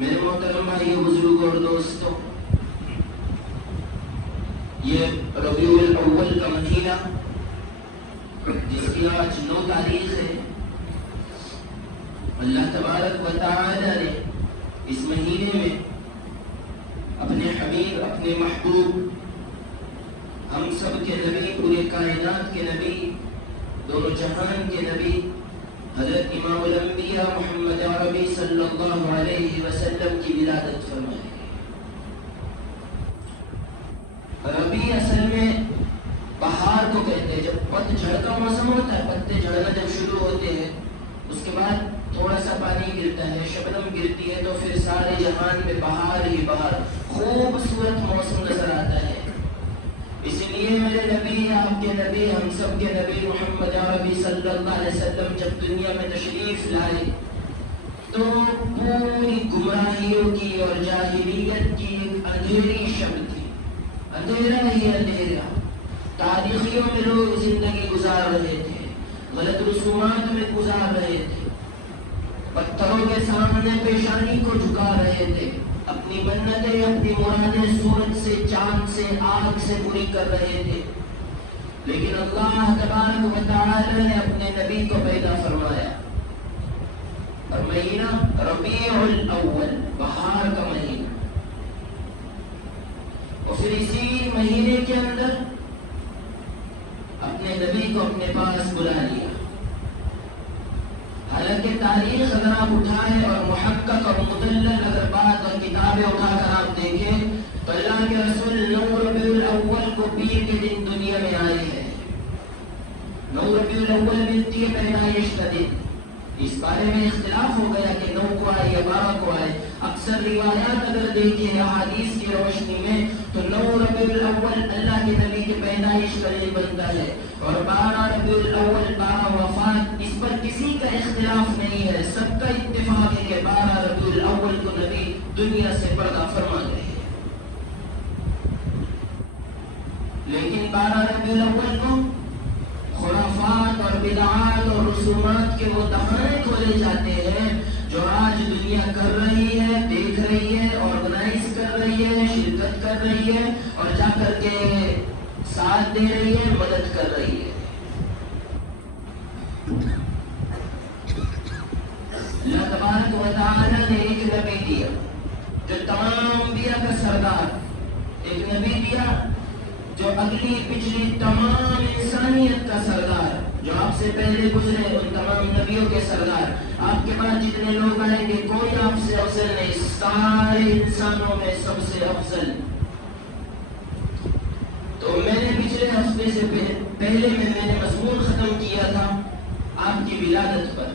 میرے محترم بھائیو، بزرگ اور دوستوں، یہ ربیع الاول کا مہینہ جس کی آج 9 تاریخ ہے، اللہ تبارک و تعالی نے اس مہینے میں اپنے حبیب، اپنے محبوب، ہم سب کے نبی، پورے کائنات کے نبی، دونوں جہان کے نبی حضرت امام الانبیاء محمد عربی صلی اللہ علیہ وسلم کی ولادت فرمائی۔ ربیع اصل میں بہار کو کہتے ہیں، جب پت جھڑ کا موسم ہوتا ہے، پتے جھڑنا جب شروع ہوتے ہیں، اس کے بعد تھوڑا سا پانی گرتا ہے، شبنم گرتی ہے، تو پھر سارے جہان میں بہار ہی بہار، خوبصورت موسم نظر آتا ہے۔ اس لیے میرے نبی، آپ کے نبی، ہم سب کے نبی محمد عربی صلی اللہ علیہ وسلم جب دنیا میں تشریف لائے تو پوری گمراہیوں کی اور جاہلیت کی ایک اندھیری شب تھی، اندھیرا ہی اندھیرا۔ تاریخیوں میں لوگ زندگی گزار رہے تھے، غلط رسومات میں گزار رہے تھے، پتھروں کے سامنے پیشانی کو جھکا رہے تھے، اپنی منتیں، اپنی مرادیں سورج سے، چاند سے، آگ سے پوری کر رہے تھے، لیکن اللہ تبارک و تعالی نے اپنے نبی کو پیدا فرمایا، اور مہینہ ربیع الاول، بہار کا مہینہ، اور پھر اسی مہینے کے اندر اپنے نبی کو اپنے پاس بلا لیا۔ حالانکہ تاریخ اگر آپ اٹھائیں اور محقق اور مدلل اگر بات اور کتابیں اٹھا کر آپ دیکھیں تو اللہ کے رسول 9 ربیع الاول کو پیر کے دن دنیا میں آئے ہیں۔ 9 ربیع الاول ملتی ہے پیدائش کا دن، اس بارے میں اختلاف ہو گیا کہ 9 کو آئے یا 12 کو آئے۔ اکثر روایات اگر دیکھیں احادیث کی روشنی میں تو 9 ربیع الاول اللہ کے نبی کے پیدائش کا دن بنتا ہے، اور 12 ربیع الاول 12 وفات، اس پر کسی کا اختلاف نہیں ہے، سب کا اتفاق ہے کہ 12 ربیع الاول کو نبی دنیا سے پردہ فرما گئے ہیں۔ لیکن 12 ربیع الاول کو خرافات اور بدعات اور رسومات کے وہ دہانے کھولے جاتے ہیں جو آج دنیا کر رہی ہے، دیکھ رہی ہے، آرگنائز کر رہی ہے، شرکت کر رہی ہے، اور جا کر کے ساتھ دے رہی ہے، مدد کر رہی ہے۔ اللہ تبارک و تعالی نے ایک نبی دیا جو تمام انبیاء کا سردار، ایک نبی دیا جو اگلی پچھلی تمام انسانیت کا سردار، جو آپ سے پہلے گزرے ان تمام نبیوں کے سردار۔ آپ کے بعد جتنے لوگ آئیں گے کوئی آپ سے افضل نہیں، سارے انسانوں میں سب سے افضل۔ تو میں نے پچھلے ہفتے سے پہلے میں نے مضمون ختم کیا تھا آپ کی ولادت پر،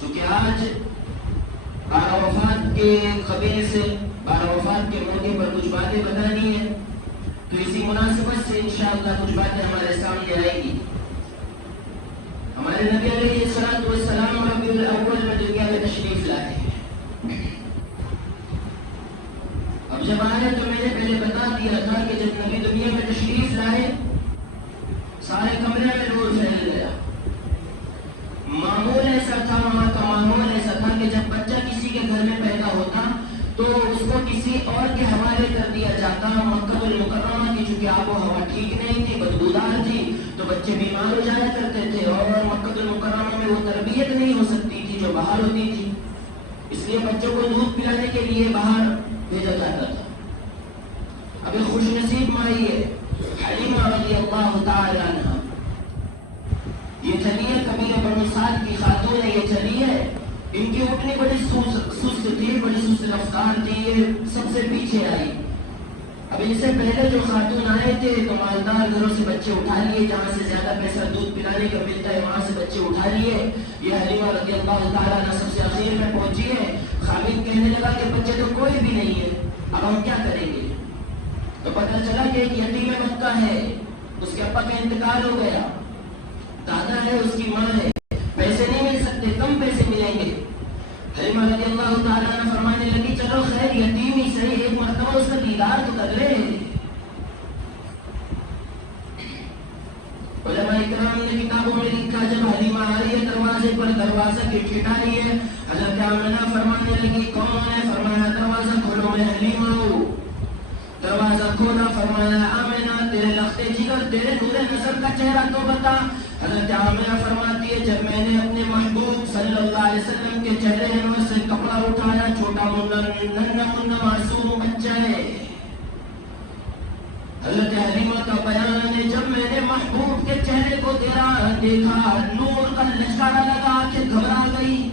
چونکہ آج 12 وفات کے قبیل سے 12 وفات کے موقع پر کچھ باتیں بتانی ہیں، تو اسی مناسبت سے انشاءاللہ کچھ باتیں ہمارے سامنے آئیں گی۔ ہمارے نبی علیہ الصلوۃ والسلام ربیع الاول میں دنیا میں تشریف لائے ہیں۔ اب جب آئے تو میں نے پہلے بتا دیا تھا کہ جب نبی دنیا میں تشریف لائے سارے کمرے میں نور پھیل گیا۔ معمول ایسا تھا، وہاں کا ماحول ایسا تھا کہ جب بچہ کسی کے گھر میں پیدا ہوتا تو اس کو کسی اور کے حوالے کر دیا جاتا۔ مکہ المکرمہ کی چونکہ آب و ہوا ٹھیک نہیں تھی، بدبودار تھی، تو بچے بیمار ہو جایا کرتے تھے، اور مکہ المکرمہ میں وہ تربیت نہیں ہو سکتی تھی جو باہر ہوتی تھی، اس لیے بچوں کو دودھ پلانے کے لیے باہر بھیجا جاتا تھا۔ اب ایک خوش نصیب مائی ہے حلیمہ رضی اللہ تعالی عنہ، یہ چلی ہے کبیر بنو سعد کی خاتون ہے، یہ چلی ہے، ان کی اٹھنی بڑی سست تھی، بڑی سست رفتار تھی، یہ سب سے پیچھے آئی۔ اب ان سے پہلے جو خاتون آئے تھے تو مالدار گھروں سے بچے اٹھا لیے، جہاں سے زیادہ پیسہ دودھ پلانے کا ملتا ہے وہاں سے بچے اٹھا لیے۔ یہ حلیمہ رضی اللہ تعالیٰ عنہ سب سے اخیر میں پہنچی ہے۔ خامد کہنے لگا کہ بچے تو کوئی بھی نہیں ہے، اب ہم کیا کریں گے؟ تو پتہ چلا کہ ایک یتیم مکہ ہے، اس کے ابا کا انتقال ہو گیا، دادا ہے، اس کی ماں ہے، پیسے نہیں مل سکتے، کم پیسے ملیں گے۔ حلیمہ رضی اللہ تعالیٰ عنہ فرمانے لگی چلو خیر یتیم ہی صحیح، ایک مرتبہ اس کا دیدار تو کر لے۔ علماء کرام نے کتابوں میں لکھا جب حلیمہ آ رہی ہے دروازے پر دروازہ کھٹکھٹائی ہے. حضرت آمنہ فرمانے لگی کون ہے؟ فرمایا دروازہ کھولو میں حلیمہ ہوں. دروازہ کھولا، فرمایا آمنہ تیرے لخت جگر، تیرے نور نظر کا چہرہ تو بتا. حضرت آمنہ فرماتی ہے جب میں نے اپنے محبوب صلی اللہ علیہ وسلم کے چہرے انور سے کپڑا اٹھایا، چھوٹا ننھا معصوم بچہ ہے. حضرت حلیمہ کا بیان ہے جب میں نے محبوب کے چہرے کو دیکھا، نور کا لشکارہ لگا کہ گھبرا گئی.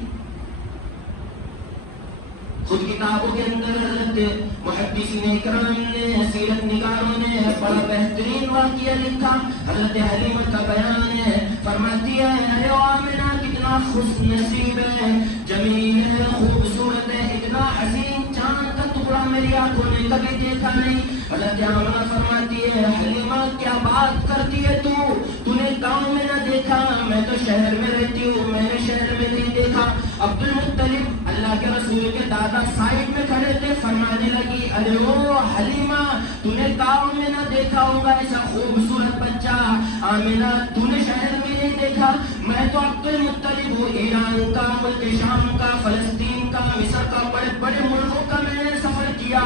خود کتابوں کے اندر حضرت محدثین اکرام نے، سیرت نگاروں نے بڑا بہترین واقعہ لکھا. حضرت حلیمہ کا بیان ہے، فرماتی ہے ارے آمنہ کتنا خوش نصیب ہے، جمیل ہے، خوبصورت ہے، اتنا حسین چاند کا ٹکڑا میری آنکھوں نے کبھی دیکھا نہیں. حضرت آمنہ فرماتی ہے حلیمہ کیا بات کرتی ہے تو نے گاؤں میں نہ دیکھا؟ میں تو شہر میں رہتی ہوں، میں نے شہر میں نہیں دیکھا. عبد المطلب اللہ کے رسول کے دادا سائڈ میں کھڑے تھے، فرمانے لگی ارے او حلیمہ تو نے گاؤں میں نہ دیکھا ہوگا ایسا خوبصورت بچہ. آمنہ تو نے شہر میں نہیں دیکھا؟ میں تو عبد المطلب ہوں، ایران کا، ملک شام کا، فلسطین کا، مصر کا، بڑے بڑے ملکوں کا میں نے سفر کیا،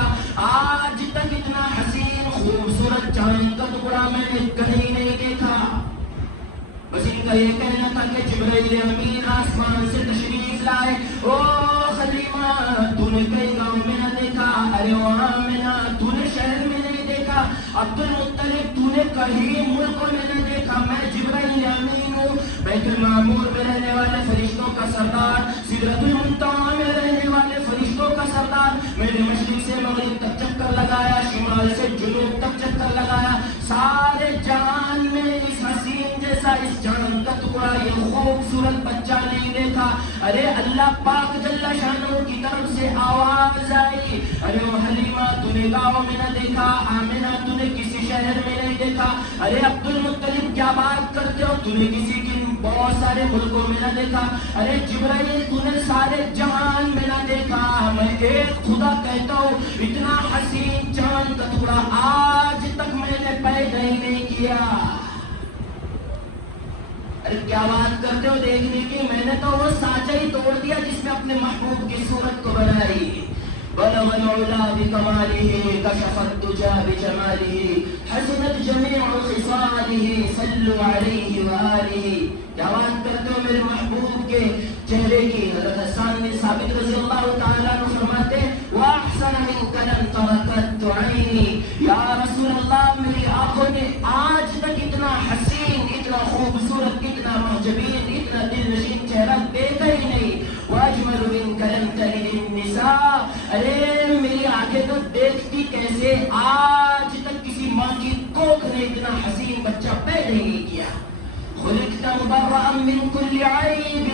آج تک اتنا حسین خوبصورت چاند کا ٹکڑا میں نے کہیں نہیں دیکھا. بس ان کا یہ کہنا تھا کہ جبرائیل امین آسمان سے تشریف لائے. او حلیمہ تو نے کہیں گاؤں میں نہ دیکھا؟ ارے او آمنہ تو نے شہر میں نہیں دیکھا؟ عبد المطلب تو نے کہیں ملکوں میں نہ دیکھا؟ میں جبرائیل امین ہوں، بیت المعمور میں رہنے والے فرشتوں کا سردار، سدرۃ المنتہی میں رہنے والے فرشتوں کا سردار. میں نے مشرق سے مغرب تک چکر لگایا، شمال سے جنوب تک چکر لگایا، سارے جہان میں اس حسین جیسا اس چاند کا ٹکڑا یہ خوبصورت بچہ نہیں دیکھا. ارے اللہ پاک جل شانہ کی طرف سے آواز آئی ارے او حلیمہ تو نے گاؤں میں نہ دیکھا؟ آمنہ تو نے کسی شہر میں نہیں دیکھا؟ ارے عبد المطلب کیا بات کرتے ہو، تو نے کسی کی بہت سارے ملکوں میں نہ دیکھا؟ ارے جبرائیل تو نے سارے جہان میں نہ دیکھا؟ میں ایک خدا کہتا ہوں اتنا حسین چاند کا ٹکڑا آج تک میں نے پیدا ہی نہیں کیا. ارے کیا بات کرتے ہو دیکھنے کی؟ میں نے تو وہ سانچہ ہی توڑ دیا جس میں اپنے محبوب کی صورت کو بنائی. بلغ العلا بکمالہ، کشف الدجى بجمالہ، حسنت جمیع خصالہ، صلوا علیہ وآلہ. کیا بات کرتے ہو میرے محبوب کے چہرے کی؟ حضرت حسان بن ثابت رضی اللہ تعالیٰ عنہ فرماتے وَأَحْسَنَ مِنْكَ لَمْ تَرَ قَطُّ عَيْنِي. یا رسول اللہ میری آنکھوں نے آج تک اتنا حسین، اتنا خوبصورت، اتنا معجبین، اتنا دل نشین چہرہ دیکھا ہی نہیں. وَأَجْمَلُ مِنْكَ لَمْ تَلِدِ النِّسَاءُ. ارے میری آنکھیں تو دیکھتی کیسے، آج تک کسی ماں کی کوکھ نے اتنا حسین بچہ پیدا ہی نہیں کیا. خلقت مبرأ من كل عیب.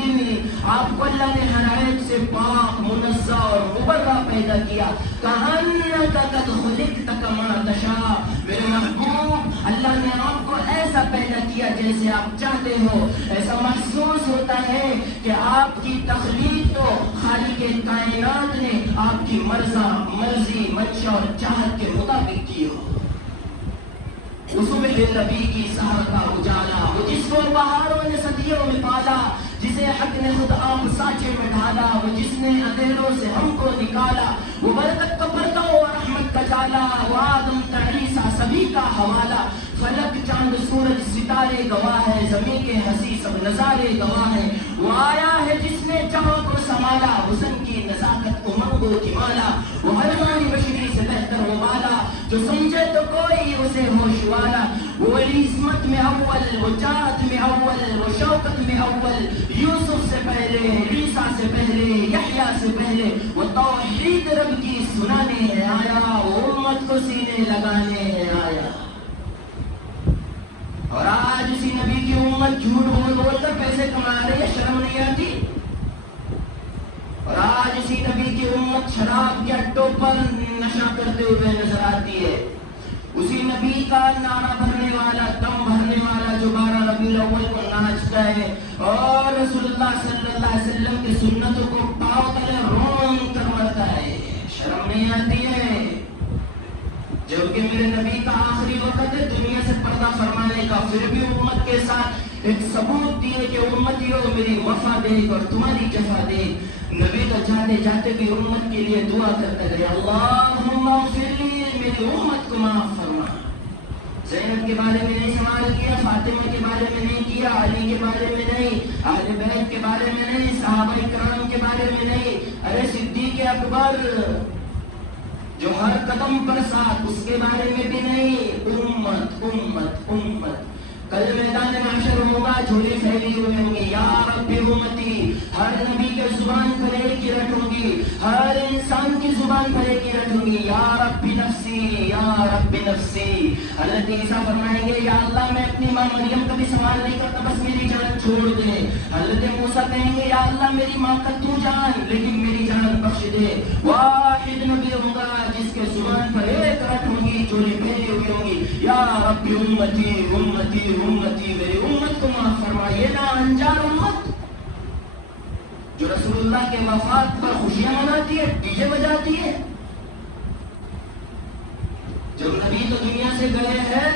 آپ کو اللہ نے ہر عیب سے پاک، منزہ اور مبرہ پیدا کیا. کأنک قد خلقت کما تشاء. میرے محبوب اللہ نے آپ کو ایسا پیدا کیا جیسے آپ چاہتے ہو. ایسا محسوس ہوتا ہے کہ آپ کی تخلیق تو خالق کائنات نے آپ کی مرضی، منشا اور چاہت کے مطابق کی ہو. صبح نبی کی سحر کا اجالا، وہ جس کو بہاروں نے صدیوں میں پالا، جسے حق نے خود آپ سانچے میں ڈالا، وہ جس نے اندھیروں سے ہم کو نکالا، وہ برکت کا پردہ و رحمت کا جالا، وہ آدم تا عیسیٰ سبھی کا حوالہ. فلک چاند سورج ستارے گواہ ہے، زمین کے ہنسی سب نظارے گواہ ہے. وہ آیا ہے جس نے جہاں کو سنبھالا، حسن کی نزاکت امنگوں کی مالا. وہ ہر مانی بشری سے بہتر وہ بالا، جو سمجھے تو کوئی اسے ہوش والا. وہ عظمت میں اول، وہ جات میں اول، وہ شوکت میں اول. یوسف سے پہلے، عیسیٰ سے پہلے، یحییٰ سے پہلے وہ توحید رب کی سنانے ہے آیا، وہ امت کو سینے لگانے ہے آیا. اور آج اسی نبی کی امت جھوٹ بول بول کر پیسے کما رہی ہے، شرم نہیں آتی. اور آج اسی نبی کی امت شراب کے اڈوں پر نشہ کرتے ہوئے نظر آتی ہے. اسی نبی کا نعرہ بھرنے والا، دم بھرنے والا جو 12 ربیع الاول کو ناچتا ہے اور رسول اللہ صلی اللہ علیہ وسلم کی سنتوں کو پاؤں تلے رون کر مرتا ہے. شرم نہیں آتی ہے؟ جبکہ میرے نبی کا آخری وقت ہے دنیا سے پردہ فرمانے کا، پھر بھی امت کے ساتھ ایک ثبوت دیے کہ امتیوں میری وفا دیکھ اور تمہاری جفا دیکھ. نبی تو جاتے جاتے بھی امت کے لیے دعا کرتے گئے, اللہم اغفر لی, میری امت کو معاف فرما. زینب کے بارے میں نہیں سوال کیا, فاطمہ کے بارے میں نہیں کیا, علی کے بارے میں نہیں, اہل بیت کے بارے میں نہیں, صحابہ کرام کے بارے میں نہیں, ارے صدیق اکبر جو ہر قدم پر ساتھ, اس کے بارے میں بھی نہیں. امت امت امت. کل میدان محشر ہوگا, جھولی پھیلی ہوئی ہوں گی, یا رب امتی. ہر نبی کے زبان پر ایک ہی رٹ ہوگی, ہر انسان کی زبان پر ایک ہی رٹ ہوگی, یا رب نفسی, یا رب نفسی. حضرت عیسیٰ فرمائیں گے, یا اللہ میں اپنی ماں مریم کا بھی سوال نہیں کرتا, بس میری جان چھوڑ دے. حضرت موسیٰ کہیں گے, یا اللہ میری ماں کا تو جان, لیکن میری جان بخش دے. واحد نبی ہوگا جس کے زبان پر ایک رٹ ہوگی, جھولی پھیلی ہوئی ہوگی, یا رب امتی امتی امتی, میری امت کو معاف فرما. یہ نا انجان امت جو رسول اللہ کے وفات پر خوشیاں مناتی ہے, ڈی جے بجاتی ہے. جب نبی تو دنیا سے گئے ہیں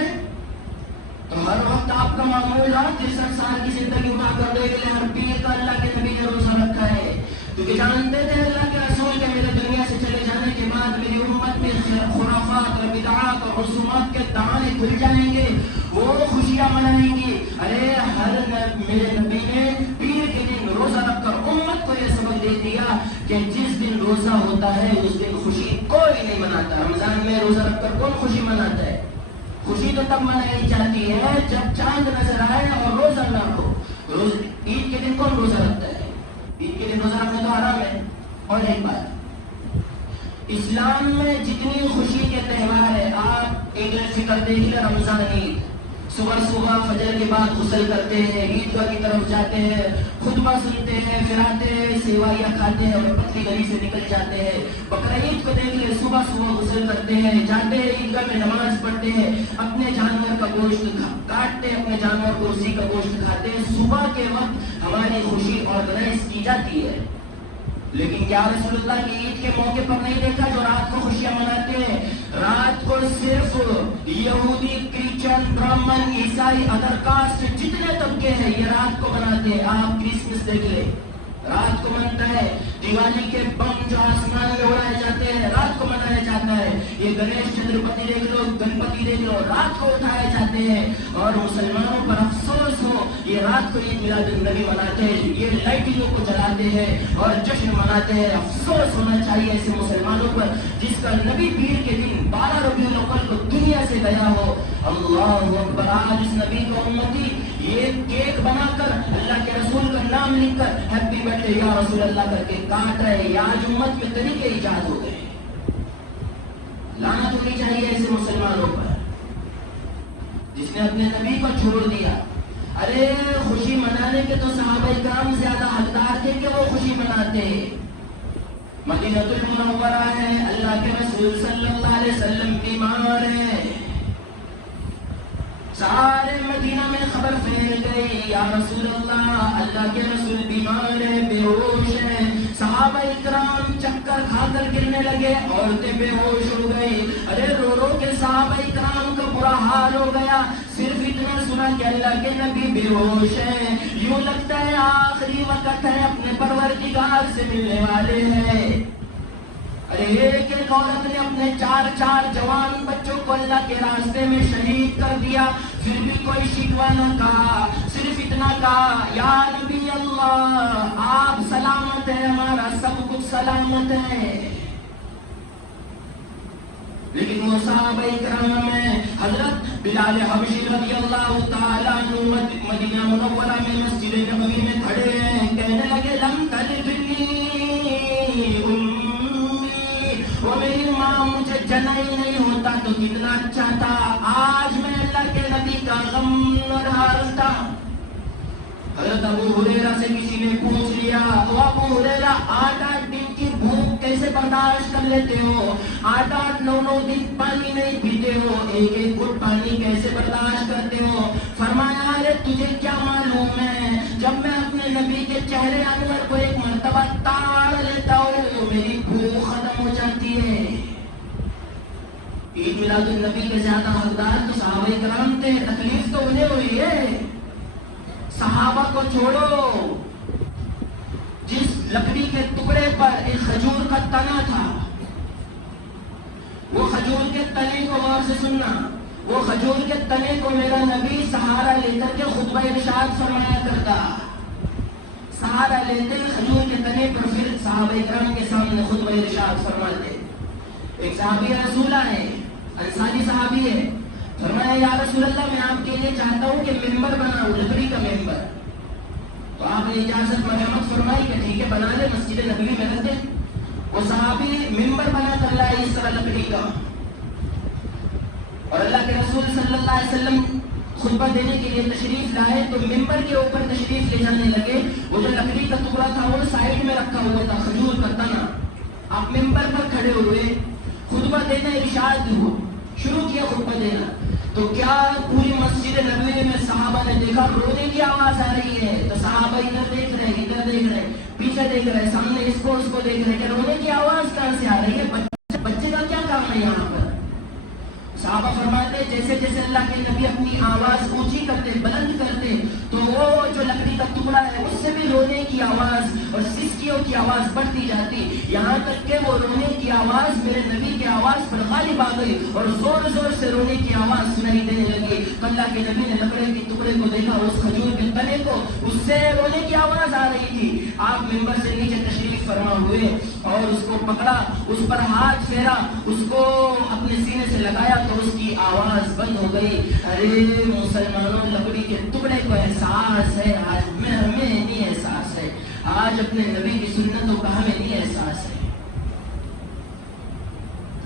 تو ہر وقت آپ کا معمول رہا 63 سال کی زندگی اٹھا کر دے گئے. ہر پیر کا اللہ کے نبی نے روزہ رکھا ہے, کیونکہ جانتے تھے اللہ کے رسول کے میرے دنیا سے چلے جانے کے بعد میری امت میں خرافات اور بدعات اور رسومات کے دہانے کھل جائیں گے, وہ خوشیاں منائیں گی. ارے ہر میرے نبی نے پیر کے دن روزہ رکھ کر امت کو یہ سبق دے دیا کہ جس دن روزہ ہوتا ہے اس دن خوشی کوئی نہیں مناتا. رمضان میں روزہ رکھ کر کون خوشی مناتا ہے؟ خوشی تو تب منائی جاتی ہے جب چاند نظر آئے اور روزہ نہ ہو. عید کے دن کون روزہ رکھتا ہے؟ عید کے دن روزہ رکھنا تو حرام ہے. اور ایک بات, اسلام میں جتنی خوشی کے تہوار ہے, آپ ایک فکر دیکھیے, رمضان عید, صبح صبح فجر کے بعد غسل کرتے ہیں, عیدگاہ کی طرف جاتے ہیں, خطبہ سنتے ہیں, پھر آتے ہیں, سیوائیاں کھاتے ہیں اور پتلی گلی سے نکل جاتے ہیں. بقرعید کو دیکھ لیں, صبح صبح غسل کرتے ہیں, جاتے ہیں عیدگاہ میں نماز پڑھتے ہیں, اپنے جانور کا گوشت کاٹتے ہیں, اپنے جانور کو اسی کا گوشت کھاتے ہیں. صبح کے وقت ہماری خوشی آرگنائز کی جاتی ہے. لیکن کیا رسول اللہ کی عید کے موقع پر نہیں دیکھا جو رات کو خوشیاں مناتے ہیں؟ رات کو صرف یہودی, کرسچن, برہمن, عیسائی, ادر کاسٹ جتنے طبقے ہیں یہ رات کو مناتے ہیں. آپ کرسمس دیکھ لیں, رات کو منتا ہے. دیوالی کے بم جو آسمان میں اڑائے جاتے ہیں رات کو منایا جاتا ہے. یہ گنیش چترپتی دیکھ لو, گنپتی دیکھ لو, رات کو اٹھائے جاتے ہیں. اور مسلمانوں پر افسوس ہو, یہ رات کو عید میلاد النبی مناتے ہیں, یہ لائٹنگوں کو جلاتے ہیں اور جشن مناتے ہیں. افسوس ہونا چاہیے ایسے مسلمانوں پر جس کا نبی پیر کے دن 12 ربیع الاول کو دنیا سے گیا ہو. اللہ اکبر. آج اس نبی کو امتی یہ کیک بنا کر اللہ کے رسول کا نام لکھ کر ہیپی برتھ ڈے یا رسول اللہ کر کے کاٹ رہے. یہ آج امت میں طریقے ایجاد ہو گئے. لعنت ہونی چاہیے ایسے مسلمانوں پر جس نے اپنے نبی کو چھوڑ دیا. ارے خوشی منانے کے تو صحابہ کرام زیادہ حقدار تھے کہ وہ خوشی مناتے. مدینہ المنورہ ہے, اللہ کے رسول صلی اللہ علیہ وسلم بیمار ہیں, سارے مدینہ میں خبر پھیل گئی, یا رسول اللہ, اللہ کے رسول بیمار ہیں, بے ہوش ہیں. صحابہ اکرام چکر کھا کر گرنے لگے, عورتیں بے ہوش ہو گئی. ارے رو رو کے صحابہ اکرام کا برا حال ہو گیا. صرف اتنا سنا کہ اللہ کے نبی بے ہوش ہیں, یوں لگتا ہے آخری وقت ہے, اپنے پروردگار سے ملنے والے ہیں. ارے ایک ایک عورت نے اپنے 4 جوان بچوں کو اللہ کے راستے میں شہید کر دیا, پھر بھی کوئی شکوہ نہ کہا, صرف اتنا کہا, یا نبی اللہ آپ سلامت ہیں, ہمارا سب کچھ سلامت ہے. لیکن وہ صحابہ کرام میں حضرت بلال حبشی رضی اللہ تعالیٰ عنہ مدینہ منورہ میں مسجد نبوی میں کھڑے ہیں, کہنے لگے لم تلدنی وہ میری ماں مجھے جنا ہی نہیں ہوتا تو کتنا اچھا تھا, آج میں اللہ کے نبی کا غم نہ ڈھالتا. حضرت ابو ہریرہ سے کسی نے پوچھ لیا, ابو ہریرہ 8 دن کی بھوک کیسے برداشت کر لیتے ہو, 8 دن پانی نہیں پیتے ہو, ایک گھٹ پانی کیسے برداشت کرتے ہو؟ فرمایا ارے تجھے کیا معلوم ہے, جب میں اپنے نبی کے چہرے انور کو ایک مرتبہ تاڑ لیتا ہوں میری بھوک ختم ہو جاتی ہے. عید میلاد النبی کے زیادہ حقدار تو صحابہ کرام تھے, تکلیف تو انہیں ہوئی ہے. صحابہ کو چھوڑو، جس لکڑی کے ٹکڑے پر ایک کھجور کا تنا تھا، وہ کھجور کے تنے کو غور سے سننا، وہ کھجور کے تنے کو میرا نبی سہارا لے کر کے خطبہ ارشاد فرمایا کرتا، سہارا لیتے کھجور کے تنے پر پھر صحابہ اکرام کے سامنے خطبہ ارشاد فرماتے۔ ایک صحابی رسول ہے، انصاری صحابی ہے، فرمایا یا رسول اللہ میں آپ کے لیے چاہتا ہوں کہ ممبر بناؤں، لکڑی کا ممبر۔ تو آپ نے اجازت مرحمت فرمائی کہ ٹھیک ہے بنا لے، مسجد نبوی میں رکھ دے۔ وہ صحابی ممبر بنا کر لائے اس طرح لکڑی کا، اور اللہ کے رسول صلی اللہ علیہ وسلم خطبہ دینے کے لیے تشریف لائے تو ممبر کے اوپر تشریف لے جانے لگے۔ وہ جو لکڑی کا ٹکڑا تھا وہ سائڈ میں رکھا ہوا تھا، کھجور کا تنا۔ آپ ممبر پر کھڑے ہوئے، خطبہ دینا ارشاد ہوا، شروع کیا خطبہ دینا۔ تو کیا پوری مسجد نبوی میں صحابہ نے دیکھا رونے کی آواز آ رہی ہے، تو صحابہ ادھر دیکھ رہے ہیں، ادھر دیکھ رہے ہیں، پیچھے دیکھ رہے ہیں، سامنے اس کو دیکھ رہے ہیں کہ رونے کی آواز کہاں سے آ رہی ہے، بچے کا کیا کام ہے یہاں پر؟ صحابہ فرماتے جیسے جیسے اللہ کے نبی اپنی آواز اونچی کرتے، بلند کرتے، تو وہ جو لکڑی کا ٹکڑا ہے اس سے بھی رونے کی آواز اور سسکیوں کی آواز بڑھتی جاتی، یہاں تک کہ وہ رونے کی آواز میرے نبی کی آواز پر غالب آ گئی اور زور زور سے رونے کی آواز سنائی دینے لگی۔ اللہ کے نبی نے لکڑی کے ٹکڑے کو دیکھا، اس کھجور کے تنے کو، اس سے رونے کی آواز آ رہی تھی۔ آپ ممبر سے نیچے تشریف فرما ہوئے اور اس کو پکڑا، اس پر ہاتھ پھیرا، اس کو اپنے سینے سے لگایا تو اس کی آواز بند ہو گئی۔ ارے مسلمانوں، لکڑی کے ٹکڑے کو احساس ہے، آج ہمیں نہیں احساس ہے، آج اپنے نبی کی سنتوں کا ہمیں نہیں احساس ہے۔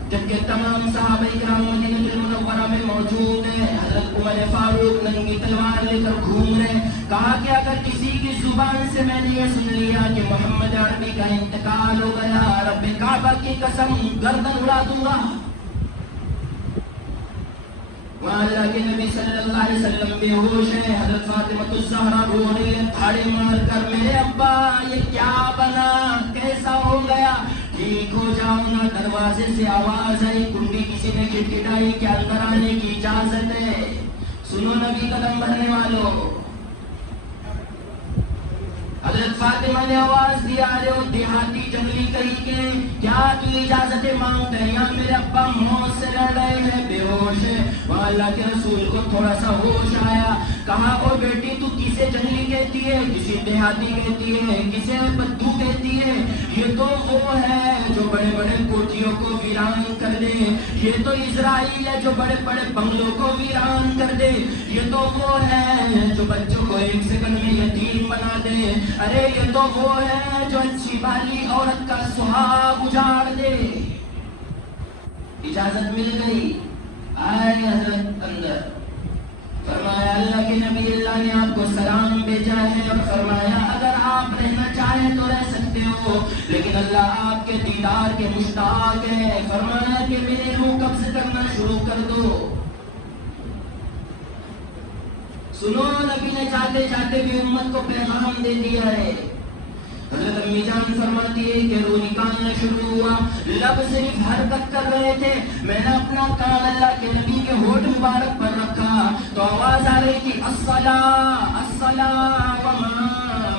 جبکہ تمام صحابہ کرام مدینہ المنورہ میں موجود ہیں، حضرت عمر فاروق ننگی تلوار لے کر گھوم رہے، کہا کہ اگر کسی کی زبان سے میں نے یہ سن لیا کہ محمد عربی کا انتقال ہو گیا، رب کعبہ کی قسم گردن اڑا دوں گا۔ وہاں اللہ کے نبی صلی اللہ علیہ وسلم بے ہوش ہے، حضرت فاطمہ الزہرا رو رہی ہے تھاڑے مار کر، میرے ابا یہ کیا بنا، کیسا ہو گیا، ٹھیک ہو جاؤ نا۔ دروازے سے آواز آئی، کنڈی کسی نے کھٹکھٹائی کہ اندر آنے کی اجازت ہے۔ سنو نبی قدم بھرنے والوں، حضرت فاطمہ نے آواز دیا، ارے وہ دیہاتی جنگلی کہی کہ کیا تو اجازت مانگتے ہیں، یہاں میرے ابا موت سے لڑ رہے ہیں، بے ہوش ہے۔ وہاں اللہ کے رسول کو تھوڑا سا ہوش آیا، کہا او بیٹی تو کسے جنگلی کہتی ہے، کسی دیہاتی کہتی ہے، کسے بدو کہتی ہے، یہ تو وہ ہے جو بڑے بڑے کوٹھیوں کو ویران کر دے، یہ تو اسرائیل ہے جو بڑے بڑے بنگلوں کو ویران کر دے، یہ تو وہ ہے جو بچوں کو ایک سیکنڈ میں یتیم بنا دے، ارے یہ تو وہ ہے جو اچھی والی عورت کا سہاگ اجاڑ دے۔ اجازت مل گئی، آئے حضرت اندر، فرمایا اللہ کے نبی اللہ نے آپ کو سلام بھیجا ہے اور فرمایا اگر آپ رہنا چاہیں تو رہ سکتے ہو، لیکن اللہ آپ کے دیدار کے مشتاق ہے۔ فرمایا کہ میری روح قبض کرنا شروع کر دو۔ سنو، نبی نے چاہتے چاہتے بھی امت کو پیغام دے دیا ہے۔ حضرت امی جان فرماتی ہے کہ روح نکالنا شروع ہوا، لب صرف حرکت کر رہے تھے، میں نے اپنا کان اللہ کے نبی کے ہونٹ مبارک پر رکھا تو آواز آ رہی تھی، الصلاۃ الصلاۃ وما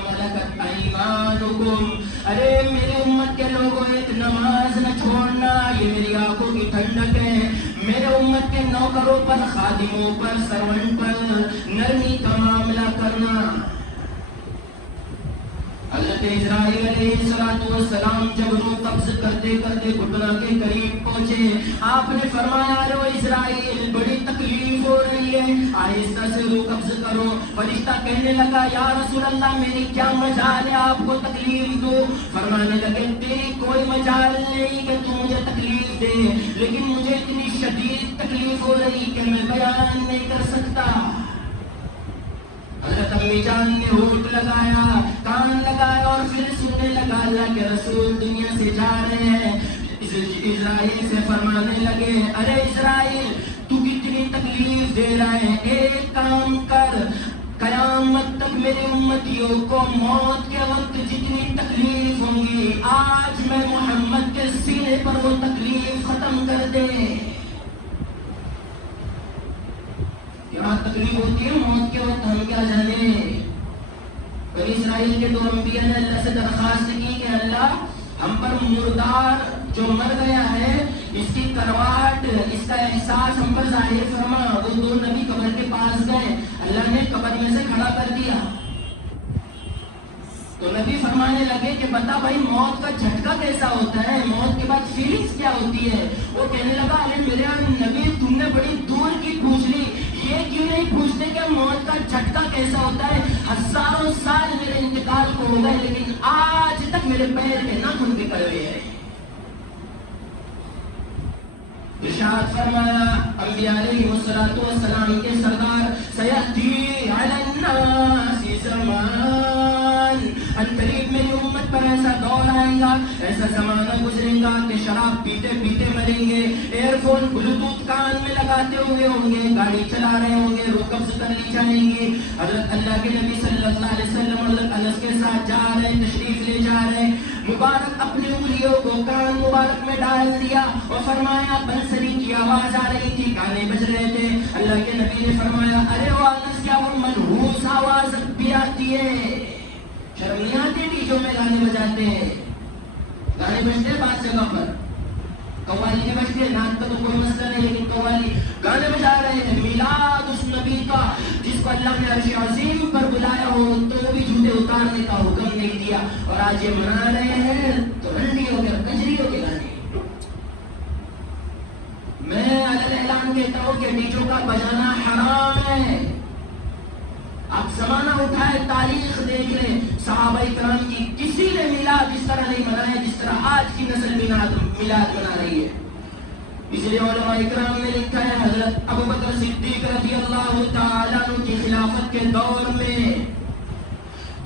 ملکت ایمانکم، ارے میری امت کے لوگوں ایک نماز نہ چھوڑنا، یہ میری آنکھوں کی ٹھنڈک ہے، میرے امت کے نوکروں پر، خادموں پر، سرونٹ پر نرمی کا معاملہ کرنا۔ حضرت اسرائیل علیہ السلام جب روح قبض کرتے کرتے گھٹنا کے قریب پہنچے، آپ نے فرمایا رو اسرائیل بڑی تکلیف ہو رہی ہے، آہستہ سے روح قبض کرو۔ فرشتہ کہنے لگا یا رسول اللہ میری کیا مجال ہے آپ کو تکلیف دو؟ فرمانے لگے تیری کوئی مجال نہیں کہ تو مجھے تکلیف دے، لیکن مجھے اتنی شدید تکلیف ہو رہی کہ میں بیان نہیں کر سکتا۔ حضرت امی جان نے ہونٹ لگایا، کان لگایا اور پھر سننے لگا اللہ کے رسول دنیا سے جا رہے ہیں۔ اسرائیل سے فرمانے لگے ارے اسرائیل تو کتنی تکلیف دے رہا ہے، ایک کام کر، قیامت تک میرے امتیوں کو موت کے وقت جتنی تکلیف ہوں گی آج میں محمد کے سینے پر وہ تکلیف ختم کر دے۔ یہاں تکلیف ہوتی ہے موت کے وقت، ہم کیا جانے، اسرائیل کے 2 انبیاء نے اللہ سے درخواست کی کہ اللہ ہم پر مردار جو مر گیا ہے اس کی کرواہٹ، اس کا احساس ہم پر ظاہر فرما۔ وہ 2 نبی قبر کے پاس گئے، اللہ نے قبر میں سے کھڑا کر دیا تو نبی فرمانے لگے کہ بتا بھائی موت کا جھٹکا کیسا ہوتا ہے، موت کے بعد فیلنگز کیا ہوتی ہے؟ وہ کہنے لگا ارے میرے نبی تم نے بڑی دور کی پوچھ لی، یہ کیوں نہیں پوچھتے کہ موت کا جھٹکا کیسا ہوتا ہے؟ ہزاروں سال میرے انتقال کو ہو گئے لیکن آج تک میرے پیر کے ناخن بکھر ہوئے ہیں۔ ارشاد فرمایا انبیاء علیہ الصلوۃ والسلام کے سردار سیأتی علی الناس زمان، ان قریب میری امت پر ایسا دور آئے گا، ایسا زمانہ گزرے گا کہ شراب پیتے پیتے مریں گے، ایئر فون بلوٹوتھ کان میں لگاتے ہوئے ہوں گے، گاڑی چلا رہے ہوں گے، روح قبض کر لی جائیں گی۔ حضرت اللہ کے نبی صلی اللہ علیہ وسلم حضرت انس کے ساتھ جا رہے ہیں، تشریف لے جا رہے ہیں، مبارک اپنی انگلیوں کو کان مبارک میں ڈال دیا اور فرمایا بنسری کی آواز آ رہی تھی، گانے بج رہے تھے۔ اللہ کے نبی نے فرمایا ارے وہ انس کیا وہ منحوس آواز بھی آتی ہے؟ شرم نہیں آتی ڈی جو میں گانے بجاتے ہیں؟ گانے بجتے ہیں بعض جگہ پر، قوالی نہیں بجتی ہے، نعت کا تو کوئی مسئلہ نہیں لیکن قوالی گانے بجا رہے ہیں۔ میلاد اس نبی کا جس کو اللہ نے عرش عظیم پر بلایا ہو تو بھی جوتے اتارنے کا حکم نہیں دیا، اور آج یہ منا رہے ہیں تو رنڈیوں کے کجریوں کے گانے۔ میں علیہ اعلان کہتا ہوں کہ ڈیجو کا بجانا حرام ہے۔ آپ زمانہ اٹھائے تاریخ دیکھ لیں، صحابہ کرام کی کسی نے میلاد اس طرح نہیں منایا جس طرح آج کی نسل میلاد منا رہی ہے۔ اس لیے علماء کرام نے لکھا ہے حضرت ابوبکر صدیق رضی اللہ تعالیٰ عنہ کی خلافت کے دور میں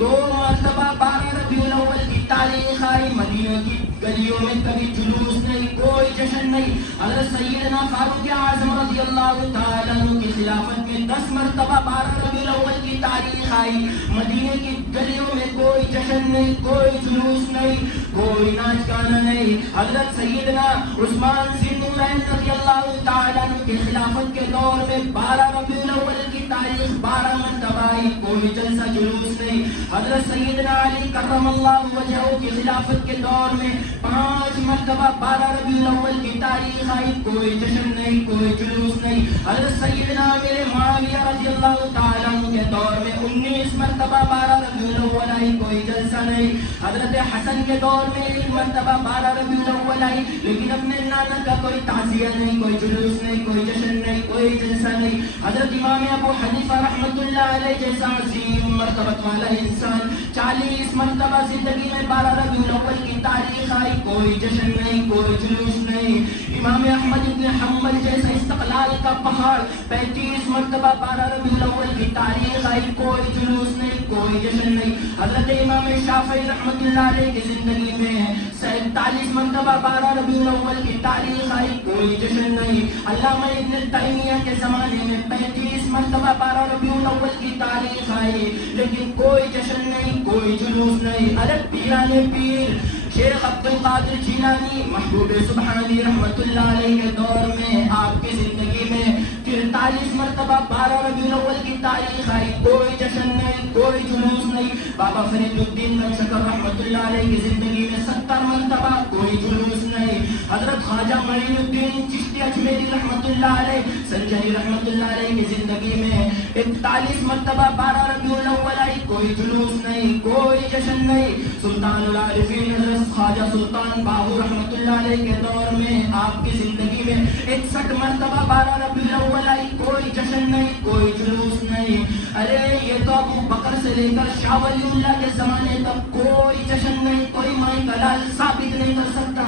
2 مرتبہ 12 ربیع الاول کی تاریخ آئی، مدینہ کی گلیوں میں کبھی جلوس نہیں، کوئی جشن نہیں۔ حضرت سیدنا فاروق اعظم رضی اللہ تعالیٰ عنہ کی خلافت میں 10 مرتبہ 12 ربیع الاول کی تاریخ آئی، مدینہ کی گلیوں میں کوئی جشن نہیں، کوئی جلوس نہیں، کوئی ناچ گانا نہیں۔ حضرت سیدنا عثمان ذی النورین رضی اللہ تعالیٰ عنہ کی خلافت کے دور میں 12 ربیع الاول کی تاریخ 12 مرتبہ آئی، کوئی جلسہ جلوس نہیں۔ حضرت سیدنا علی کرم اللہ وجہہ کی خلافت کے دور میں 5 مرتبہ 12 ربیع الاول کی تاریخ آئی، کوئی جشن نہیں، کوئی جلوس نہیں۔ حضرت سیدنا امیر معاویہ رضی اللہ تعالیٰ عنہ کے دور میں 19 مرتبہ 12 ربیع الاول آئی، کوئی جلسہ نہیں۔ حضرت حسن کے دور میں 1 مرتبہ 12 ربیع الاول آئی، لیکن اپنے نانا کا کوئی تعزیہ نہیں، کوئی جلوس نہیں، کوئی جشن نہیں، کوئی جلسہ نہیں۔ حضرت امام ابو حنیفہ رحمۃ اللہ علیہ جیسا عظیم مرتبت والا انسان 40 مرتبہ زندگی میں 12 ربیع الاول کی تاریخ آئی، کوئی جشن نہیں، کوئی جلوس نہیں۔ امام احمد ابن حنبل جیسا استقلال کا پہاڑ 35 مرتبہ 12 ربیع الاول کی تاریخ آئی، کوئی جلوس نہیں، کوئی جشن نہیں۔ حضرت امام شافعی رحمۃ اللہ علیہ کی زندگی میں 47 مرتبہ 12 ربیع الاول کی تاریخ آئی، کوئی جشن نہیں۔ علامہ ابن تیمیہ کے زمانے میں 35 مرتبہ 12 ربیع الاول کی تاریخ آئی، لیکن کوئی جشن نہیں، کوئی جلوس نہیں۔ ارے پیرانے پیر شیخ عبد القادر جیلانی محبوب سبحانی رحمت اللہ علیہ کے دور میں آپ کی زندگی میں 43 مرتبہ 12 ربیع الاول کی تاریخ آئی، کوئی جشن نہیں، کوئی جلوس نہیں۔ بابا فرید الدین بنشکر رحمت اللہ علیہ کی زندگی میں 70 مرتبہ، کوئی جلوس نہیں۔ حضرت خواجہ معین الدین چشتی اجمیری رحمت اللہ علیہ سنجری رحمت اللہ علیہ کی زندگی میں 41 مرتبہ 12 ربیع الاول آئی، کوئی جلوس نہیں، کوئی جشن نہیں۔ سلطان العارفین حضرت خواجہ سلطان باہو رحمت اللہ علیہ کے دور میں آپ کی زندگی میں 61 مرتبہ 12 ربیع الاول آئی، کوئی جشن نہیں، کوئی جلوس نہیں۔ ارے یہ تو ابو بکر سے لے کر شاہ ولی اللہ کے زمانے تک کوئی جشن نہیں، کوئی مائی کلال ثابت نہیں کر سکتا۔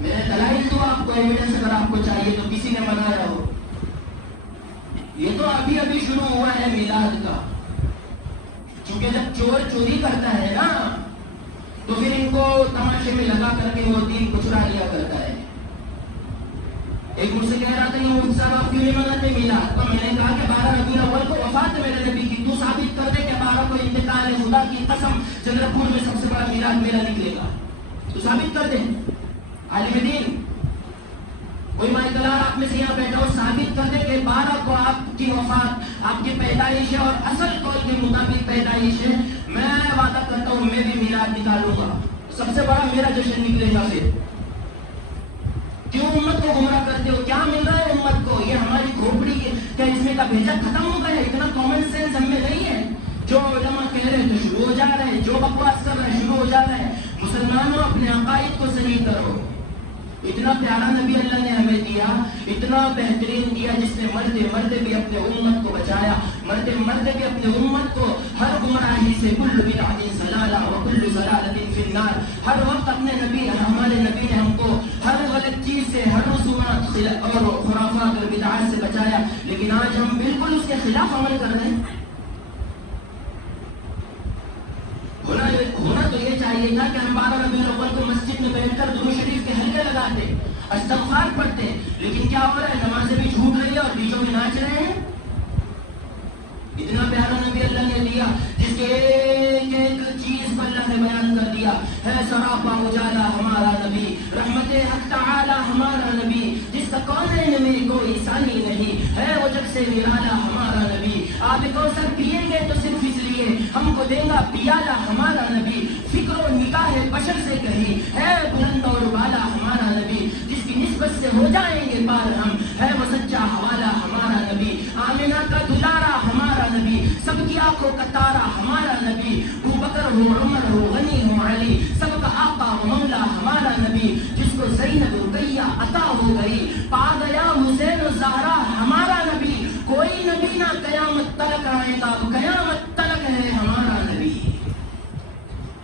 میں نے دلائل دو آپ کو، ایویڈنس اگر آپ کو چاہیے تو کسی نے منایا ہو۔ یہ تو ابھی ابھی شروع ہوا ہے میلاد کا، کیونکہ جب چور چوری کرتا ہے نا تو پھر ان کو تماشے میں لگا کر کے وہ دین کو چرا لیا کرتا ہے۔ ایک مجھ سے کہہ رہا تھا یہ مجھ صاحب آپ کیوں نہیں مناتے میلاد؟ تو میں نے کہا کہ 12 ربیع الاول کو وفات ہے میرے نبی کی، تو ثابت کر دے کہ 12 کو انتقال ہے، خدا کی قسم چندر پور میں سب سے بڑا میلاد میرا نکلے گا، تو ثابت کر دیں عالم دین۔ کوئی مائیکلار آپ میں سے یہاں بیٹھا ہو ثابت کر دے کہ 12 کو آپ کی وفات آپ کی پیدائش ہے اور اصل قول کے مطابق پیدائش ہے، میں وعدہ کرتا ہوں میں بھی میلاد نکالوں گا، سب سے بڑا میرا جشن نکلے گا۔ پھر کیوں امت کو گمراہ کرتے ہو؟ کیا مل رہا ہے امت کو؟ یہ ہماری کھوپڑی کیا اس میں کا بھیجا ختم ہو گیا؟ اتنا کامن سینس ہم میں نہیں ہے۔ جو علماء کہہ رہے ہیں تو شروع ہو جا رہے ہیں، جو بکواس کر رہے ہیں شروع ہو جا رہے ہیں۔ مسلمانوں اپنے عقائد کو صحیح کرو۔ اتنا پیارا نبی اللہ نے ہمیں دیا، اتنا بہترین دیا، جس نے مرتے مرتے بھی اپنے امت کو بچایا، مرتے مرتے بھی اپنے امت کو ہر گمراہی سے، کل بدعۃ ضلالہ وکل ضلالۃ فی النار، ہر وقت اپنے نبی ہمارے نبی نے ہم کو ہر غلط چیز سے، ہر رسومات اور خرافات اور بدعات سے بچایا، لیکن آج ہم بالکل اس کے خلاف عمل کر رہے ہیں۔ ہونا تو یہ چاہیے تھا کہ ہم 12 ربیع الاول کو مسجد میں بیٹھ کر درود شریف کے حلقے لگاتے، استغفار پڑھتے، لیکن کیا ہو رہا ہے؟ نمازیں بھی جھوٹ رہی ہے اور ڈیجوں میں ناچ رہے ہیں۔ اتنا پیارا نبی اللہ نے دیا، جس کے ایک ایک چیز کو اللہ نے بیان کر دیا ہے۔ سراپا اجالا ہمارا نبی، رحمت حق تعالی ہمارا نبی، جس کا کونین میں کوئی ثانی نہیں ہے، وہ جب سے نرالا ہمارا نبی۔ آپ کوثر پیئیں گے تو صرف اس لیے ہم کو دے گا پیالہ ہمارا نبی، فکر و نکاح بشر سے کہیں ہے بلند اور بالا ہمارا نبی، جس کی نسبت سے ہو جائیں گے پار ہم، ہے وہ سچا حوالہ ہمارا نبی۔ آمنہ کا دلارا ہمارا نبی، سب کی آنکھوں کا تارا ہمارا نبی، ابوبکر ہو عمر ہو غنی ہو علی، سب کا آقا و مولا ہمارا نبی، جس کو زینب رقیہ عطا ہو گئی، پا گیا حسین و زہرا ہمارا نبی۔ کوئی نبی نہ قیامت تلک آئے گا، قیامت تلک ہے ہمارا نبی۔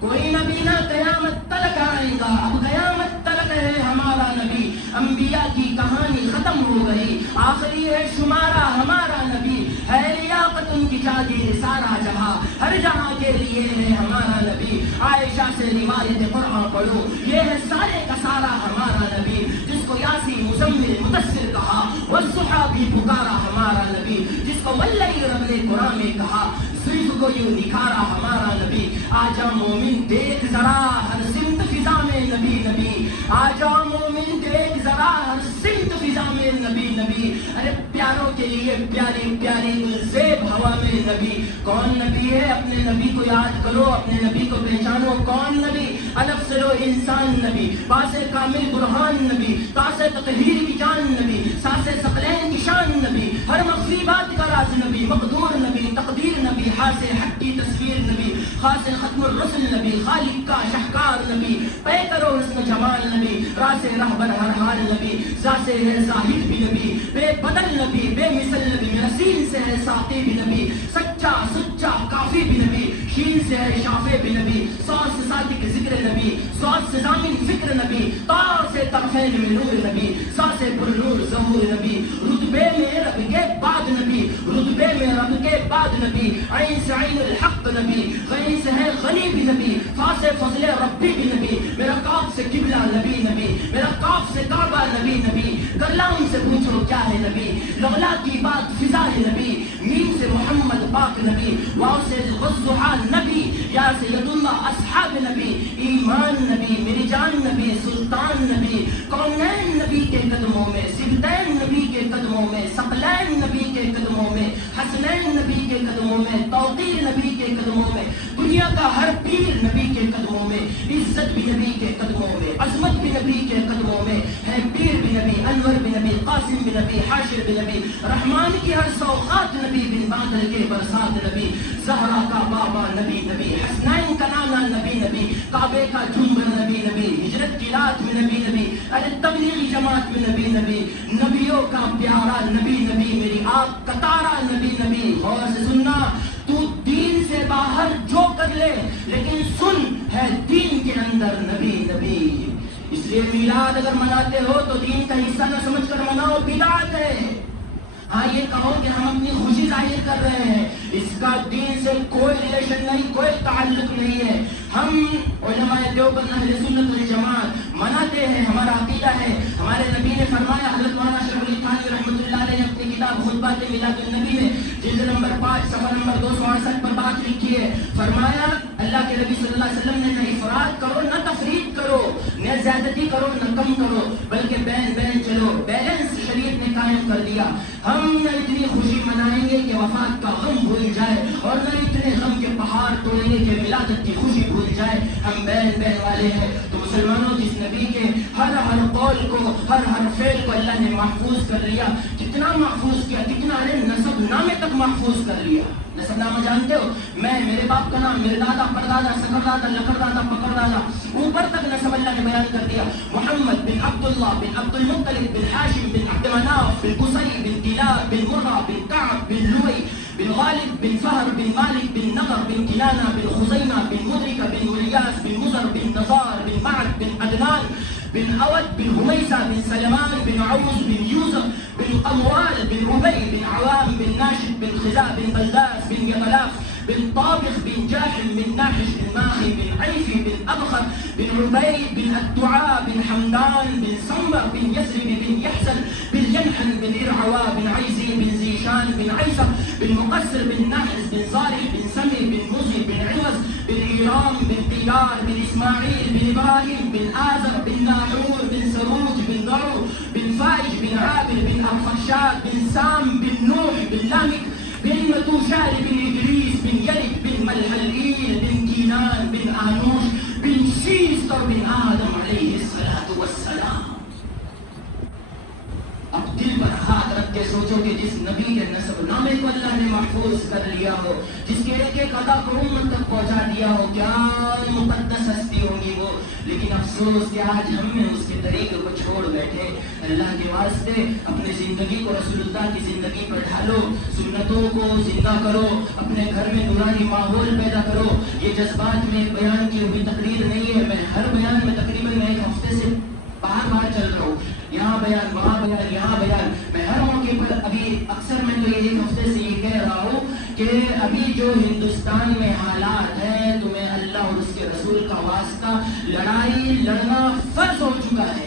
کوئی نبی نہ قیامت تلک آئے گا، اب قیامت تلک ہے ہمارا نبی۔ انبیاء کی کہانی ختم ہو گئی، آخری ہے شمارہ ہمارا نبی، ہے لیاقت ان کی جاگیر سارا جہاں، ہر جہاں کے لیے ہے ہمارا نبی۔ عائشہ سے روایت قرآن پڑھو، یہ ہے سارے کا سارا ہمارا نبی، جس کو یاسین مزمل مدثر کہا، والضحیٰ بھی پکارا ہمارا نبی، جس کو واللیل رب نے قرآن میں کہا، صرف کو یوں نکھارا ہمارا نبی۔ آجا مومن دیکھ ذرا ہر سمت فضا میں نبی نبی، آجا مومن دیکھ ذرا ہر سمت فضا میں نبی نبی۔ ارے پیاروں کے لیے پیاری پیاری گلزیب ہوا میں نبی۔ کون نبی ہے؟ اپنے نبی کو یاد کرو، اپنے نبی کو پہچانو۔ کون نبی؟ الف سے لو انسان نبی، باس کامل برہان نبی، تاس تطہیر کی جان نبی، ساس ثقلین کی شان نبی، ہر مخفی بات کا راز نبی، مقدور نبی، تقدیر نبی، حاس حق کی تصویر نبی، خاص ختم الرسل نبی، خالق کا شہکار نبی، پے کرو حسن جمال نبی، راس رہبر ہر حال نبی، ذات سے ہے زاہد بھی نبی، بے بدل نبی، بے مثل نبی، رسول سے ہے ساقی بھی نبی، سچا سچا کافی بھی نبی، شین سے ہے شافع بھی نبی، سواد سے صادق ذکر نبی، سواد سے ضامن فکر نبی، طار سے طرفین میں نور نبی، سا سے پر نور ظہور نبی، رتبے میں رب کے بعد نبی، رتبے میں رب کے بعد نبی، عین سے عین الحق نبی، غین سے ہے غنی بھی نبی، فا سے فضل ربی بھی نبی، میرا کاف سے قبلہ نبی نبی، میرا کاف سے کعبہ نبی نبی، کرلام سے پوچھو کیا ہے نبی، لولا کی بات فضا ہے نبی، میم سے محمد پاک نبی، واو سے والضحیٰ نبی، یا سید اللہ اصحاب نبی، ایمان نبی، میری جان نبی، سلطان نبی، کونین نبی کے قدموں میں، سبتین نبی کے قدموں میں، ثقلین نبی کے قدموں میں، حسنین نبی کے قدموں میں، توقیر نبی کے قدموں میں، دنیا کا ہر پیر نبی کے قدموں میں، عزت بھی نبی کے قدموں میں، عظمت بھی نبی کے قدموں میں ہے، پیر بھی نبی، انور بھی نبی، قاسم بھی نبی، حاشر بھی نبی، رحمان کی ہر سوغات نبی، بن بادل کے برسات نبی، زہرا کا بابا نبی نبی، حسنین کا نانا نبی نبی، کعبے کا جھومر نبی نبی، ہجرت کی رات میں نبی نبی، ارے تبلیغی جماعت میں نبی نبی، نبیوں کا پیارا نبی نبی، میری آنکھ کا تارا نبی نبی۔ غور سے سننا، تو دین سے باہر جو کر لے لیکن سن، ہے دین کے اندر نبی نبی۔ اس لیے میلاد اگر مناتے ہو تو دین کا حصہ نہ سمجھ کر مناؤ، بدعت ہے۔ ہاں یہ کہو کہ ہم اپنی خوشی ظاہر کر رہے ہیں، اس کا دین سے کوئی ریلیشن نہیں، کوئی تعلق نہیں ہے۔ ہم علماء دیوبند اہل سنت والجماعت مناتے ہیں، ہمارا عقیدہ ہے۔ ہمارے نبی نے فرمایا، حضرت مولانا اشرف علی تھانوی رحمۃ اللہ علیہ نے اپنی کتاب خطبات میلاد النبی میں جلد نمبر 5 صفحہ نمبر 268 پر بات لکھی ہے۔ فرمایا اللہ کے نبی صلی اللہ علیہ وسلم نے نہ افراد کرو نہ تفرید کرو، نہ زیادتی کرو نہ کم کرو، بلکہ بین بین چلو، لیا. ہم نہ اتنی خوشی منائیں گے کہ وفات کا غم بھول جائے اور نہ اتنے غم کے پہاڑ توڑیں گے کہ ولادت کی خوشی بھول جائے. ہم بہن بہن والے ہیں. تو مسلمانوں جس نبی کے ہر قول کو ہر فعل کو اللہ نے محفوظ کر لیا. کتنا محفوظ کیا, کتنا نے نسب نامے تک محفوظ کر لیا. نسب نامہ جانتے ہو, میں میرے باپ کا نام, میرے دادا پردادا سکردادا لکردادا پکردادا, اوپر تک نسب اللہ نے بیان کر دیا. محمد بن عبداللہ بن عبد المطلب بن ہاشم بن عبد مناف بن قصی بن کلاب بن مرہ بن کعب بن لؤی بن غالب بن فہر بن مالک بن نضر بن کنانہ بن خزیمہ بن مدرکہ بن الیاس بن مزر بن نزار بن معد بن عدنان بن اود بن حمیسہ بن سلمان بن عوز بن یوسف بن قموال بن عبی بن عوام بن ناشد بن خزاء بن بلداس بن یغلاف بن طابخ بن جاحم بن ناحش بن ماخي بن عيفي بن أبخر بن عبيد بن الدعاء بن حمدان بن سمر بن يسرب بن يحسن بن ينحن بن إرعوى بن عيزي بن زيشان بن عيسى بن مقصر بن نحس بن صالح بن سمي بن مزي بن عوز بن إيرام بن قيار بن إسماعيل بن إبراهيم بن آزر بن ناحور بن سروج بن ضرو بن فائج بن عابر بن أرخشاد بن سام بن نوح بن لامك بن متوشال بن إدريس بن يلد بن ملحلئيل بن كينان بن آنوش بن شيستر بن آدم عليه الصلاة والسلام. اب دل پر ہاتھ رکھ کے سوچو کہ جس نبی کے نسب نامے کو اللہ نے محفوظ کر لیا ہو, جس کے ایک ایک ادا کو امت تک پہنچا دیا ہو, کیا مقدس ہستی ہوگی وہ. لیکن افسوس کہ آج ہم نے اس کے طریقے کو چھوڑ بیٹھے. اللہ کے واسطے اپنی زندگی کو رسول اللہ کی زندگی پر ڈھالو, سنتوں کو زندہ کرو, اپنے گھر میں نورانی ماحول پیدا کرو. یہ جذبات میں بیان کی ہوئی تقریر نہیں ہے. میں ہر بیان میں تقریباً میں ایک ہفتے سے باہر چل رہا ہوں, یہاں بیان وہاں بیان یہاں بیان. میں ہر موقع پر ابھی اکثر میں تو یہ ایک ہفتے سے یہ کہہ رہا ہوں کہ ابھی جو ہندوستان میں حالات ہیں, تمہیں اللہ اور اس کے رسول کا واسطہ لڑائی لڑنا فرض ہو چکا ہے.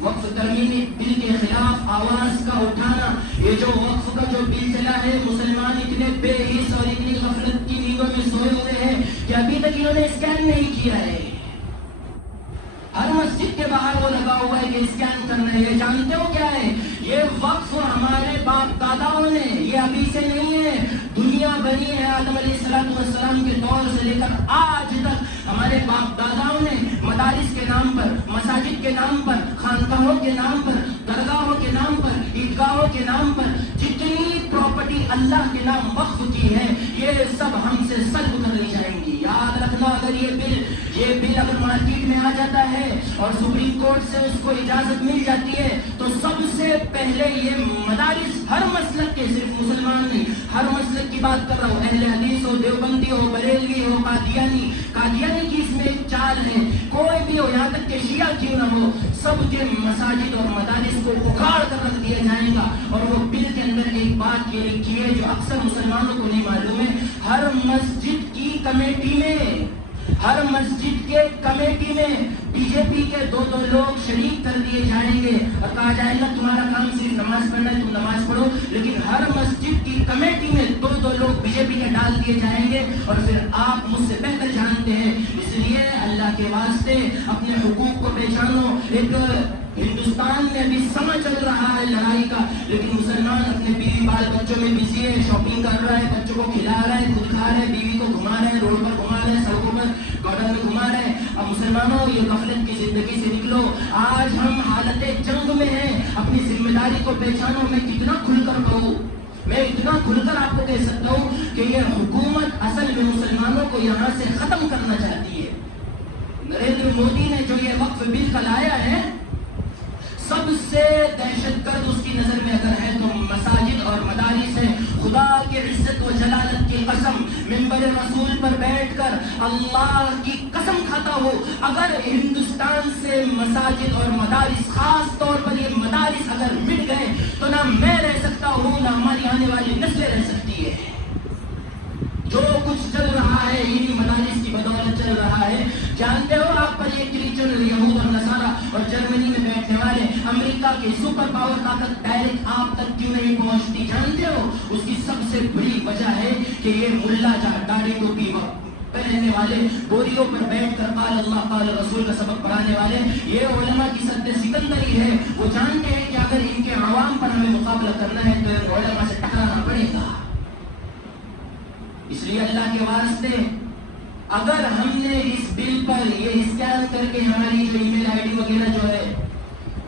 وقف ترمیمی بل کے خلاف آواز کا اٹھانا, یہ جو وقف کا جو بل چلا ہے, مسلمان اتنے بے حس اور اتنی غفلت کی نیندوں میں سوئے ہوئے ہیں کہ ابھی تک انہوں نے اسکین نہیں کیا ہے. ہر مسجد کے باہر وہ لگا ہوا ہے کہ اسکین کرنا ہے. یہ جانتے ہو کیا ہے؟ یہ وقف ہمارے باپ داداؤں نے, یہ ابھی سے نہیں ہے. دنیا بنی ہے آدم علیہ السلام کے دور سے لے کر آج تک ہمارے باپ داداؤں نے مدارس کے نام پر, مساجد کے نام پر, خانقاہوں کے نام پر, درگاہوں کے نام پر, عیدگاہوں کے نام پر جتنی پراپرٹی اللہ کے نام وقف کی ہے, یہ سب ہم سے سلب کر لی جائیں گی. یاد رکھنا, اگر یہ بل اگر مارکیٹ میں آ جاتا ہے اور سپریم کورٹ سے اس کو اجازت مل جاتی ہے, تو سب سے پہلے یہ مدارس, ہر مسلک کے, صرف مسلمان نہیں, ہر مسلک کی بات کر رہا ہوں, اہل حدیث ہو, دیوبندی ہو, بریلوی ہو, قادیانی کی اس میں ایک چال ہے, کوئی بھی ہو, یہاں تک کہ شیعہ کیوں نہ ہو, سب کے مساجد اور مدارس کو اکھاڑ کر رکھ دیا جائے گا. اور وہ بل کے اندر ایک بات یہ لکھی ہے جو اکثر مسلمانوں کو نہیں معلوم ہے, ہر مسجد کی کمیٹی میں, ہر مسجد کے کمیٹی میں بی جے پی کے 2 لوگ شریک کر دیے جائیں گے اور کہا جائے گا تمہارا کام صرف نماز پڑھنا ہے, تم نماز پڑھو. لیکن ہر مسجد کی کمیٹی میں 2 لوگ بی جے پی کے ڈال دیے جائیں گے. اور پھر آپ مجھ سے بہتر جانتے ہیں, اس لیے اللہ کے واسطے اپنے حقوق کو پہچانو. ایک ہندوستان میں ابھی سمجھ چل رہا ہے لڑائی کا, لیکن مسلمان اپنے بیوی بال بچوں میں بزی ہے, شاپنگ کر رہا ہے, بچوں کو کھلا رہا ہے, خود کھا رہا ہے, بیوی کو گھما رہے ہیں, روڈ پر گھما رہے ہیں, سڑکوں پر گارڈن میں گھما رہے ہیں. اب مسلمانوں, یہ غفلت کی زندگی سے نکلو. آج ہم حالت جنگ میں ہیں, اپنی ذمہ داری کو پہچانو. میں کتنا کھل کر کہوں, میں اتنا کھل کر آپ کو کہہ سکتا ہوں کہ یہ حکومت اصل میں مسلمانوں کو یہاں سے ختم کرنا چاہتی ہے. نریندر مودی نے جو یہ وقف بل کا لایا ہے, سب سے دہشت گرد اس کی نظر میں اگر ہے تو مساجد اور مدارس ہیں. خدا کی عزت و جلالت کی قسم, منبر رسول پر بیٹھ کر اللہ کی قسم کھاتا ہو, اگر ہندوستان سے مساجد اور مدارس, خاص طور پر یہ مدارس اگر مٹ گئے تو نہ میں رہ سکتا ہوں, نہ ہماری آنے والی نسلیں رہ سکتی ہے. جو کچھ چل رہا ہے انہی مدارس کی بدولت چل رہا ہے. جانتے ہو آپ پر یہ کرسچن, یہود اور نصارہ اور جرمنی میں بیٹھنے والے امریکہ کی سپر پاور طاقت ڈائریکٹ آپ تک کیوں نہیں پہنچتی؟ جانتے ہو اس کی سب سے بڑی وجہ ہے کہ یہ ملا داڑھی ٹوپی پہننے والے، بوریوں پر بیٹھ کر قال اللہ قال رسول کا سبق پڑھانے والے، یہ علماء کی سد سکندری ہے. وہ جانتے ہیں کہ اگر ان کے عوام پر ہمیں مقابلہ کرنا ہے تو علماء سے ٹکرانا پڑے گا. اس لیے اللہ کے واسطے اگر ہم نے اس بل پر یہ اسکین کر کے ہماری جو ای میل آئی ڈی وغیرہ جو ہے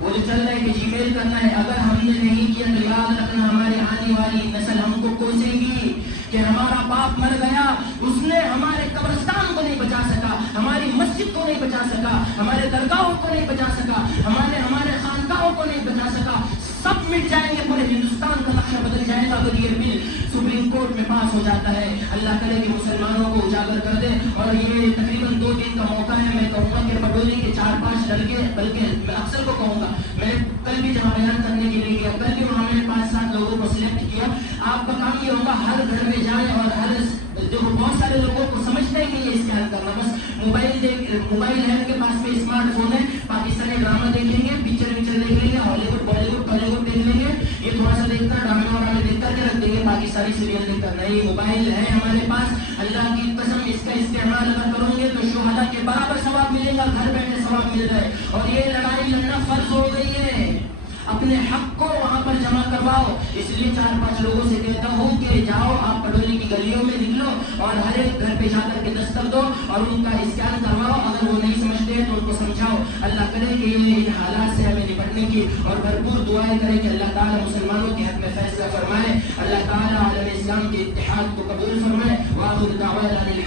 وہ جو چل رہا ہے کہ جی میل کرنا ہے، اگر ہم نے نہیں کیا تو یاد رکھنا ہماری آنے والی نسل ہم کو کوسے گی کہ ہمارا باپ مر گیا، اس نے ہمارے قبرستان کو نہیں بچا سکا، ہماری مسجد کو نہیں بچا سکا، ہمارے درگاہوں کو نہیں بچا سکا، ہمارے خانقاہوں کو نہیں بچا سکا. سب مٹ جائیں گے، پورے ہندوستان کا نقشہ بدل جائے گا. اگر یہ بل سپریم کورٹ میں پاس ہو جاتا ہے، اللہ کرے کہ مسلمانوں کو اجاگر کر دے. اور یہ تقریباً 2 دن کا موقع ہے. میں کہوں گا کہ پٹولی کے 4-5 لڑکے، بلکہ میں اکثر کو کہوں گا، میں کل بھی جہاں بیان کرنے کے لیے گیا، کل بھی وہاں میں نے 5-7 لوگوں کو سلیکٹ کیا. آپ کا کام یہ ہوگا ہر گھر میں جائیں اور ہر جو بہت سارے لوگوں کو سمجھتے ہیں کہ یہ اسکین کرنا، بس موبائل ہے ان کے پاس میں، اسمارٹ فون ہے، پاکستانی ڈرامہ دیکھیں گے، پکچر دیکھ لیں گے، ہالی ووڈ بالی ووڈ دیکھ لیں گے. یہ تھوڑا سا دیکھ کر ڈرامے دیکھ کر کے رکھ دیں گے، پاکستانی سیریل دیکھ کر. نہیں، موبائل ہے ہمارے پاس، اللہ کی قسم اس کا استعمال اگر کرو گے تو شہداء کے برابر ثواب ملے گا، گھر بیٹھے ثواب مل رہا ہے. اور یہ لڑائی لڑنا فرض ہو گئی ہے، اپنے حق کو وہاں پر جمع کرواؤ. اس لیے 4-5 لوگوں سے کہتا ہوں کہ جاؤ آپ پٹولی کی گلیوں میں نکلو اور ہر ایک گھر پہ جا کر کے دستک دو اور ان کا اسکین کرواؤ. اگر وہ نہیں سمجھتے ہیں تو ان کو سمجھاؤ. اللہ کرے کہ یہ ان حالات سے ہمیں نپٹنے کی اور بھرپور دعائیں کریں کہ اللہ تعالیٰ مسلمانوں کے حق میں فیصلہ فرمائے. اللہ تعالیٰ عالم اسلام کے اتحاد کو قبول فرمائے. وآخر دعوانا